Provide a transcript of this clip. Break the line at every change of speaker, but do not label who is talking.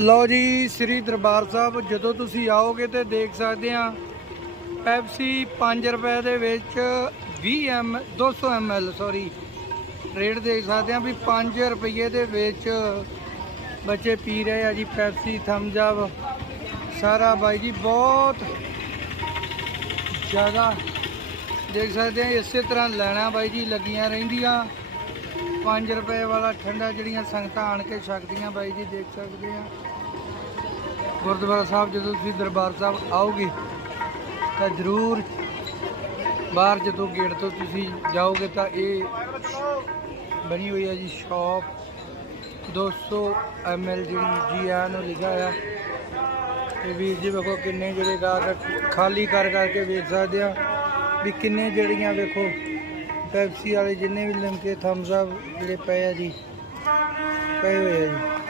ਲਓ ਜੀ, ਸ੍ਰੀ ਦਰਬਾਰ ਸਾਹਿਬ, ਜਦੋਂ ਤੁਸੀਂ ਆਓਗੇ ਤੇ ਦੇਖ ਸਕਦੇ ਆ ਪੈਪਸੀ 5 ਰੁਪਏ ਦੇ ਵਿੱਚ 20 ਐਮ 200 ml ਸੌਰੀ ਰੇਟ ਦੇਖ ਸਕਦੇ ਆ ਵੀ 5 ਰੁਪਏ ਦੇ ਵਿੱਚ ਬੱਚੇ ਪੀ ਰਹੇ ਆ ਜੀ ਪੈਪਸੀ ਥਮਸ ਅਪ ਸਾਰਾ ਬਾਈ ਜੀ, ਬਹੁਤ ਜ਼ਿਆਦਾ ਦੇਖ ਸਕਦੇ ਆ ਇਸੇ ਤਰ੍ਹਾਂ ਲੈਣਾ ਬਾਈ ਜੀ ਲੱਗੀਆਂ ਰਹਿੰਦੀਆਂ। 5 ਰੁਪਏ ਵਾਲਾ ਠੰਡਾ ਜਿਹੜੀਆਂ ਸੰਗਤਾਂ ਆਣ ਕੇ ਛਕਦੀਆਂ ਬਾਈ ਜੀ, ਦੇਖ ਸਕਦੇ ਆ। ਗੁਰਦੁਆਰਾ ਸਾਹਿਬ ਜਦੋਂ ਤੁਸੀਂ ਦਰਬਾਰ ਸਾਹਿਬ ਆਓਗੇ, ਤਾਂ ਜ਼ਰੂਰ ਬਾਹਰ ਜਦੋਂ ਗੇਟ ਤੋਂ ਤੁਸੀਂ ਜਾਓਗੇ ਤਾਂ ਇਹ ਬਣੀ ਹੋਈ ਹੈ ਜੀ ਸ਼ਾਪ। 200 ml ਜਿਹੜੀ ਜੀ ਆ ਨੂੰ ਲਿਖਿਆ ਹੋਇਆ। ਇਹ ਵੀਰ ਜੀ ਵੇਖੋ ਕਿੰਨੇ ਜਿਹੜੇ ਗਾਹਕ ਖਾਲੀ ਕਰ ਕਰਕੇ ਵੇਚ ਸਕਦੇ ਆ। ਵੀ ਕਿੰਨੇ ਜਿਹੜੀਆਂ ਵੇਖੋ ਪੈਪਸੀ ਵਾਲੇ ਜਿੰਨੇ ਵੀ ਲਿਮਕੇ ਥਮਸ ਅਪ ਜਿਹੜੇ ਪਏ ਆ ਜੀ, ਪਏ ਹੋਏ ਆ ਜੀ।